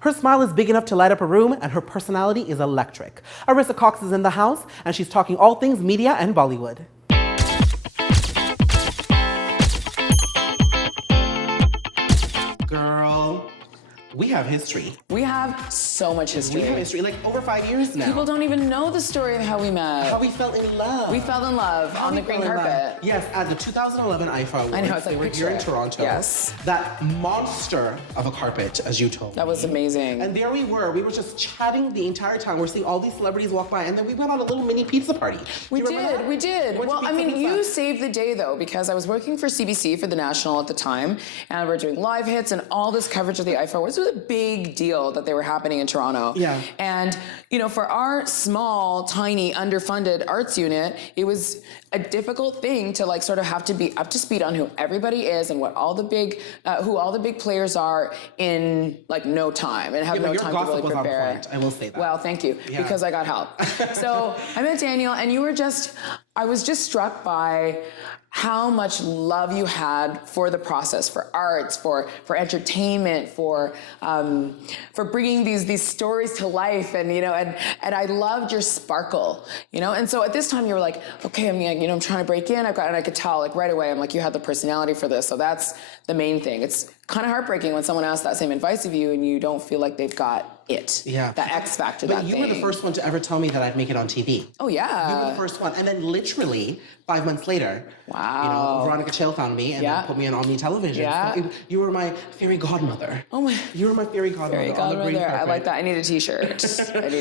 Her smile is big enough to light up a room, and her personality is electric. Arisa Cox is in the house, and she's talking all things media and Bollywood. Girl, we have history. We have so much history. We have history, like over 5 years now. People don't even know the story of how we met. How we fell in love. We fell in love on the green carpet. Yes, at the 2011 IIFA Awards. I know, it's like we were here in Toronto. Yes. That monster of a carpet, as you told me. That was amazing. And there we were just chatting the entire time. We're seeing all these celebrities walk by, and then we went on a little mini pizza party. We did. Well, I mean, you saved the day though, because I was working for CBC for the National at the time, and we're doing live hits and all this coverage of the IIFA Awards. It was a big deal that they were happening in Toronto. Yeah. And, you know, for our small, tiny, underfunded arts unit, it was a difficult thing to like sort of have to be up to speed on who everybody is and what all the big, who all the big players are in like no time and have no time to really prepare. On point, I will say that. Well, thank you, because I got help. So I met Daniel, and I was just struck by how much love you had for the process, for arts, for entertainment, for bringing these stories to life, and you know, and I loved your sparkle, you know. And so at this time you were like, okay, I'm trying to break in. And I could tell like right away. I'm like, you had the personality for this, so that's the main thing. It's kind of heartbreaking when someone asks that same advice of you and you don't feel like they've got it. Yeah. That X factor, but you were the first one to ever tell me that I'd make it on TV. Oh yeah. You were the first one, and then literally 5 months later, wow. You know, Veronica Chael found me and then put me on Omni Television. Yeah. So you were my fairy godmother. Oh my. You were my fairy godmother. Fairy godmother. On the green carpet. I like that. I need a T-shirt.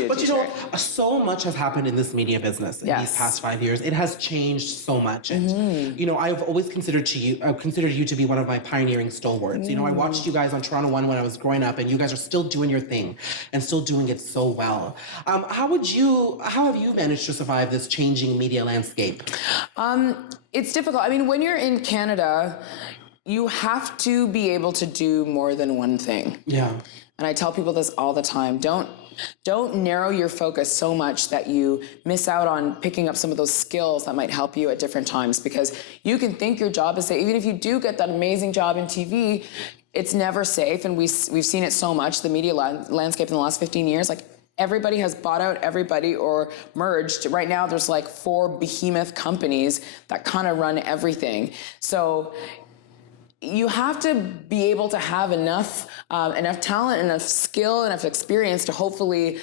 But you know, so much has happened in this media business in these past 5 years. It has changed so much, and you know, I've always considered you to be one of my pioneering stalwarts. You know, I watched you guys on Toronto One when I was growing up, and you guys are still doing your thing and still doing it so well. How have you managed to survive this changing media landscape? It's difficult. I mean, when you're in Canada, you have to be able to do more than one thing. Yeah. And I tell people this all the time. Don't narrow your focus so much that you miss out on picking up some of those skills that might help you at different times, because you can think your job is safe. Even if you do get that amazing job in TV, it's never safe. And we've seen it so much, the media landscape in the last 15 years, like everybody has bought out everybody or merged. Right now, there's like 4 behemoth companies that kind of run everything. So you have to be able to have enough talent, enough skill, enough experience to hopefully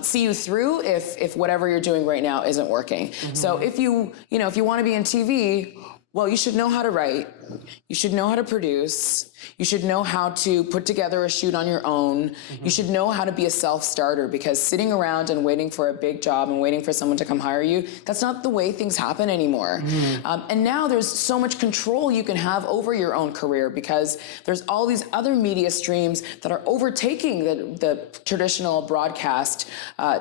see you through if whatever you're doing right now isn't working. So if you want to be in TV, well, you should know how to write. You should know how to produce. You should know how to put together a shoot on your own. You should know how to be a self-starter, because sitting around and waiting for a big job and waiting for someone to come hire you, that's not the way things happen anymore. And now there's so much control you can have over your own career, because there's all these other media streams that are overtaking the traditional broadcast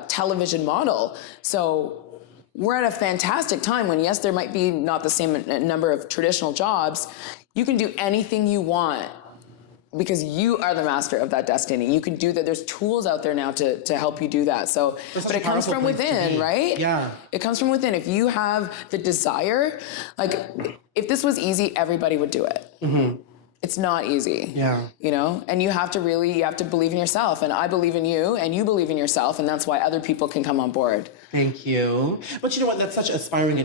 television model. So we're at a fantastic time when, yes, there might be not the same number of traditional jobs. You can do anything you want because you are the master of that destiny. You can do that. There's tools out there now to help you do that. So, but it comes from within, right? Yeah. It comes from within. If you have the desire, like if this was easy, everybody would do it. It's not easy. Yeah. You know, and you have to believe in yourself, and I believe in you, and you believe in yourself, and that's why other people can come on board. Thank you. But you know what? That's such inspiring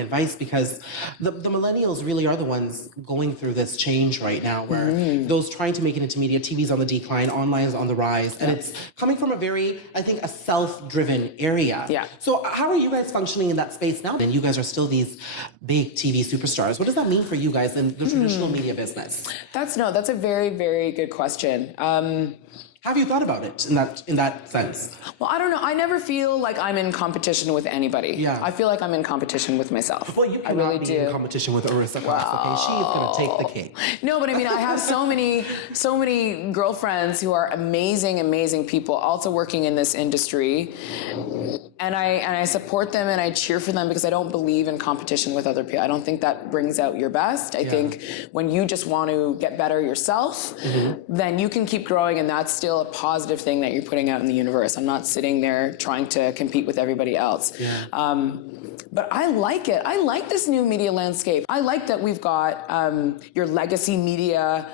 advice, because the millennials really are the ones going through this change right now, where those trying to make it into media, TV's on the decline, online is on the rise, and it's coming from a self-driven area. Yeah. So how are you guys functioning in that space now? And you guys are still these big TV superstars. What does that mean for you guys in the traditional media business? That's a very, very good question. Have you thought about it in that sense? Well, I don't know. I never feel like I'm in competition with anybody. Yeah. I feel like I'm in competition with myself. Well, you cannot be in competition with Arisa Cox, okay? She is going to take the cake. No, but I mean, I have so many girlfriends who are amazing, amazing people, also working in this industry. And I support them and I cheer for them, because I don't believe in competition with other people. I don't think that brings out your best. I think when you just want to get better yourself, then you can keep growing, and that's still a positive thing that you're putting out in the universe. I'm not sitting there trying to compete with everybody else. Yeah. But I like it. I like this new media landscape. I like that we've got your legacy media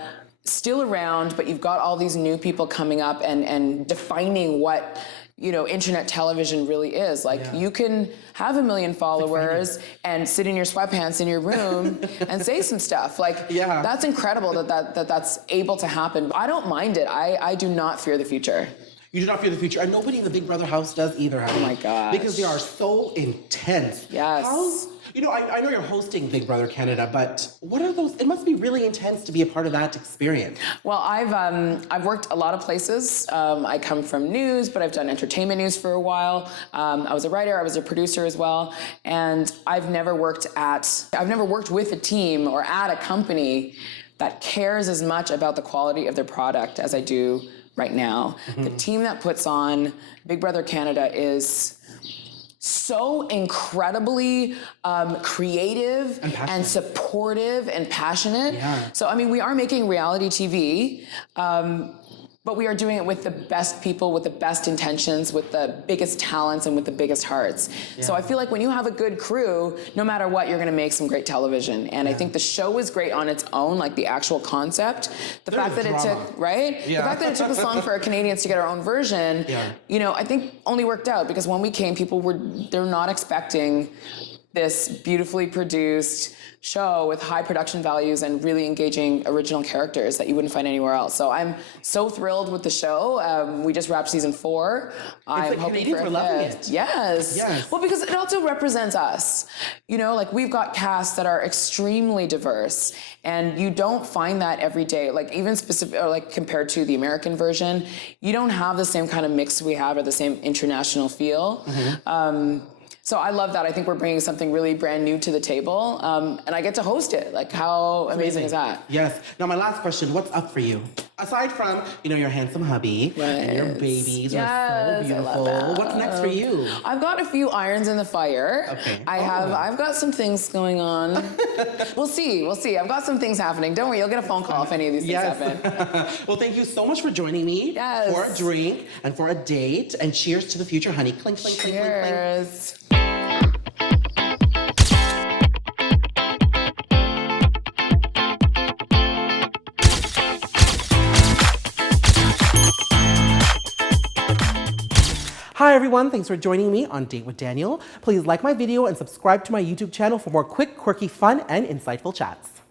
still around, but you've got all these new people coming up and defining what, internet television really is. Like, you can have 1 million followers and sit in your sweatpants in your room and say some stuff. Like, that's incredible that's able to happen. I don't mind it. I do not fear the future. You do not fear the future. And nobody in the Big Brother house does either, honey. Oh my gosh. Because they are so intense. Yes. I know you're hosting Big Brother Canada, but what are those? It must be really intense to be a part of that experience. Well, I've worked a lot of places. I come from news, but I've done entertainment news for a while. I was a writer, I was a producer as well, and I've never worked with a team or at a company that cares as much about the quality of their product as I do right now. The team that puts on Big Brother Canada is so incredibly creative and supportive and passionate. So, I mean, we are making reality TV, but we are doing it with the best people, with the best intentions, with the biggest talents, and with the biggest hearts. So I feel like when you have a good crew, no matter what, you're gonna make some great television. And I think the show is great on its own, like the actual concept. The fact that it took, the fact that it took us long for our Canadians to get our own version, I think only worked out, because when we came, they're not expecting this beautifully produced show with high production values and really engaging original characters that you wouldn't find anywhere else. So I'm so thrilled with the show. We just wrapped season 4. I'm hoping for a fifth. Yes. Well, because it also represents us. Like, we've got casts that are extremely diverse, and you don't find that every day. Like, even specific, or like compared to the American version, you don't have the same kind of mix we have, or the same international feel. So I love that. I think we're bringing something really brand new to the table, and I get to host it. Like, how amazing is that? Yes. Now, my last question, what's up for you? Aside from, your handsome hubby and your babies are so beautiful, what's next for you? I've got a few irons in the fire. Okay. I've got some things going on. We'll see. I've got some things happening. Don't worry, you'll get a phone call if any of these things happen. Well, thank you so much for joining me for a drink and for a date. And cheers to the future, honey. Clink, clink, clink, clink, clink. Cheers. Hi everyone, thanks for joining me on Date with Daniel. Please like my video and subscribe to my YouTube channel for more quick, quirky, fun, and insightful chats.